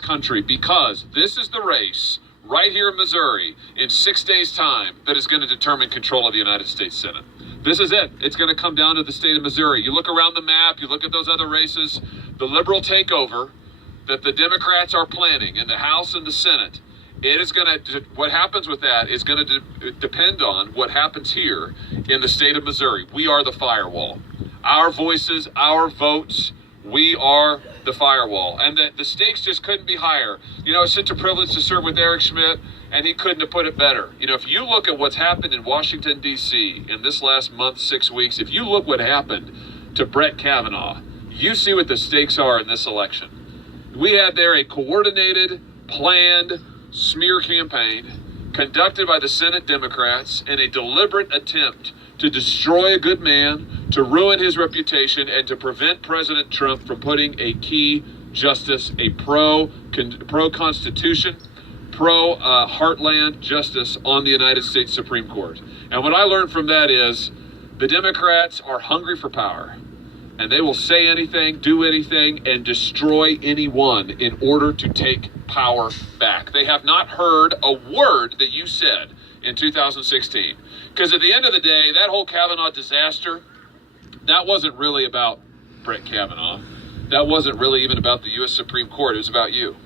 country, because this is the race right here in Missouri in 6 days' time that is going to determine control of the United States Senate. This is it. It's going to come down to the state of Missouri. You look around the map, you look at those other races, the liberal takeover that the Democrats are planning in the House and the Senate. It is going to, what happens with that is going to depend on what happens here in the state of Missouri. We are the firewall. Our voices, our votes, we are the firewall. And the stakes just couldn't be higher. You know, it's such a privilege to serve with Eric Schmidt, and he couldn't have put it better. You know, if you look at what's happened in Washington, D.C. in this last month, 6 weeks, if you look what happened to Brett Kavanaugh, you see what the stakes are in this election. We had there a coordinated, planned smear campaign conducted by the Senate Democrats in a deliberate attempt to destroy a good man, to ruin his reputation, and to prevent President Trump from putting a key justice, a pro-Constitution, pro-heartland justice on the United States Supreme Court. And what I learned from that is the Democrats are hungry for power, and they will say anything, do anything, and destroy anyone in order to take power back. They have not heard a word that you said in 2016. Because at the end of the day, that whole Kavanaugh disaster, that wasn't really about Brett Kavanaugh. That wasn't really even about the U.S. Supreme Court. It was about you.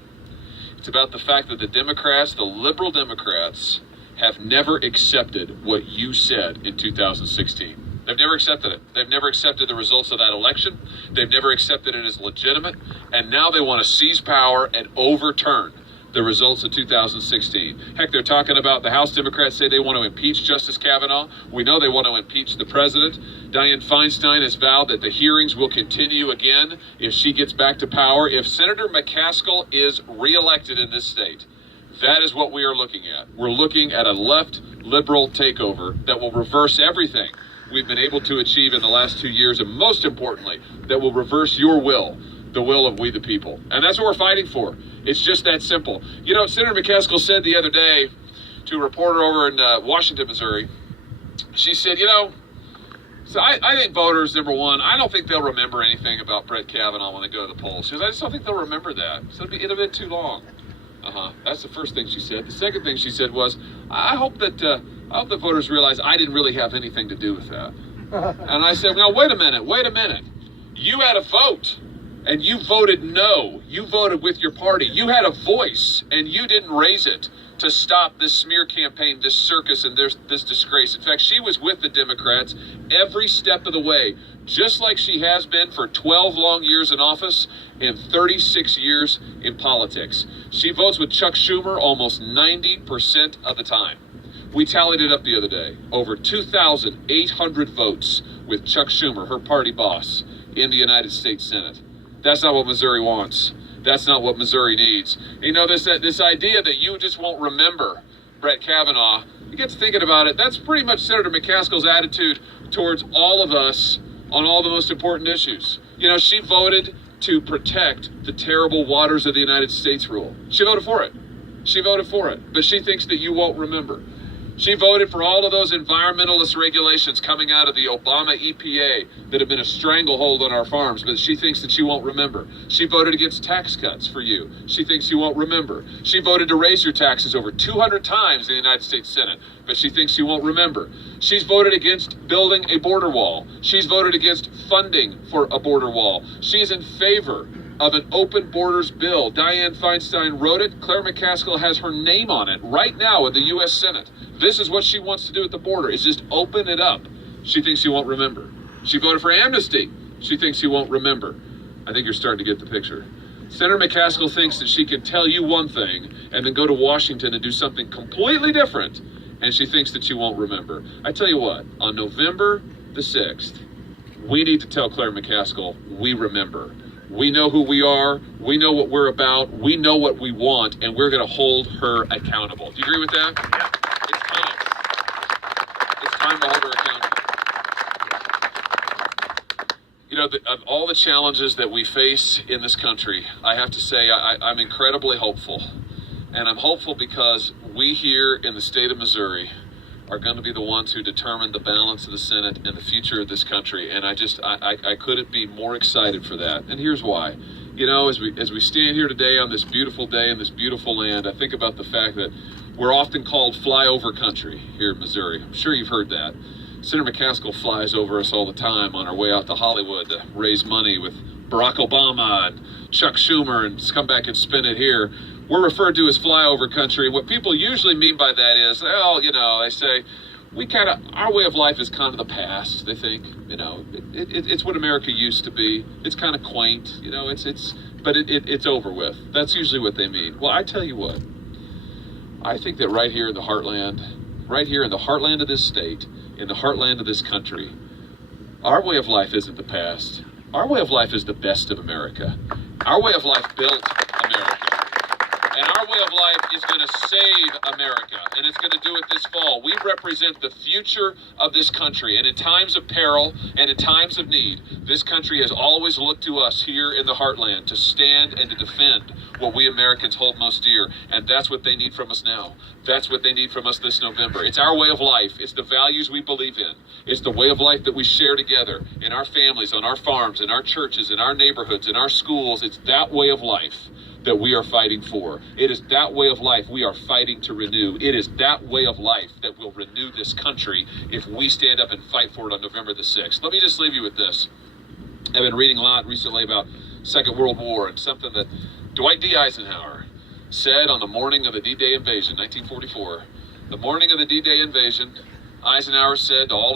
It's about the fact that the Democrats, the liberal Democrats, have never accepted what you said in 2016. They've never accepted it. They've never accepted the results of that election. They've never accepted it as legitimate. And now they want to seize power and overturn the results of 2016. Heck, they're talking about, the House Democrats say they want to impeach Justice Kavanaugh. We know they want to impeach the president. Dianne Feinstein has vowed that the hearings will continue again if she gets back to power. If Senator McCaskill is reelected in this state, that is what we are looking at. We're looking at a left liberal takeover that will reverse everything we've been able to achieve in the last 2 years, and most importantly, that will reverse your will, the will of we the people. And that's what we're fighting for. It's just that simple. You know, Senator McCaskill said the other day to a reporter over in Washington, Missouri, she said, you know, so I think voters, number one, I don't think they'll remember anything about Brett Kavanaugh when they go to the polls. She says, I just don't think they'll remember that. So it'll be too long. That's the first thing she said. The second thing she said was, I hope that the voters realize I didn't really have anything to do with that. And I said, now, wait a minute. You had a vote. And you voted no. You voted with your party. You had a voice, and you didn't raise it to stop this smear campaign, this circus, and this disgrace. In fact, she was with the Democrats every step of the way, just like she has been for 12 long years in office and 36 years in politics. She votes with Chuck Schumer almost 90% of the time. We tallied it up the other day. Over 2,800 votes with Chuck Schumer, her party boss, in the United States Senate. That's not what Missouri wants. That's not what Missouri needs. You know, this idea that you just won't remember Brett Kavanaugh, you get to thinking about it, that's pretty much Senator McCaskill's attitude towards all of us on all the most important issues. You know, she voted to protect the terrible waters of the United States rule. She voted for it. But she thinks that you won't remember. She voted for all of those environmentalist regulations coming out of the Obama EPA that have been a stranglehold on our farms, but she thinks that you won't remember. She voted against tax cuts for you. She thinks you won't remember. She voted to raise your taxes over 200 times in the United States Senate, but she thinks you won't remember. She's voted against building a border wall. She's voted against funding for a border wall. She's in favor of an open borders bill. Dianne Feinstein wrote it. Claire McCaskill has her name on it right now in the U.S. Senate. This is what she wants to do at the border, is just open it up. She thinks you won't remember. She voted for amnesty. She thinks you won't remember. I think you're starting to get the picture. Senator McCaskill thinks that she can tell you one thing and then go to Washington and do something completely different, and she thinks that you won't remember. I tell you what, on November the 6th, we need to tell Claire McCaskill we remember. We know who we are. We know what we're about. We know what we want, and we're going to hold her accountable. Do you agree with that? Yeah. It's time to hold her accountable. You know, of all the challenges that we face in this country, I have to say I'm incredibly hopeful. And I'm hopeful because we here in the state of Missouri are going to be the ones who determine the balance of the Senate and the future of this country. And I couldn't be more excited for that. And here's why. You know, as we stand here today on this beautiful day in this beautiful land, I think about the fact that we're often called flyover country here in Missouri. I'm sure you've heard that. Senator McCaskill flies over us all the time on our way out to Hollywood to raise money with Barack Obama and Chuck Schumer and come back and spend it here. We're referred to as flyover country. What people usually mean by that is, well, you know, they say, our way of life is kind of the past, they think. You know, it's what America used to be. It's kind of quaint, you know, but it's over with. That's usually what they mean. Well, I tell you what, I think that right here in the heartland of this state, in the heartland of this country, our way of life isn't the past. Our way of life is the best of America. Our way of life built America. And our way of life is going to save America, and it's going to do it this fall. We represent the future of this country, and in times of peril and in times of need, this country has always looked to us here in the heartland to stand and to defend what we Americans hold most dear, and that's what they need from us now. That's what they need from us this November. It's our way of life. It's the values we believe in. It's the way of life that we share together in our families, on our farms, in our churches, in our neighborhoods, in our schools. It's that way of life that we are fighting for. It is that way of life we are fighting to renew. It is that way of life that will renew this country if we stand up and fight for it on November the 6th. Let me just leave you with this. I've been reading a lot recently about Second World War and something that Dwight D. Eisenhower said on the morning of the D-Day invasion, 1944. The morning of the D-Day invasion, Eisenhower said to all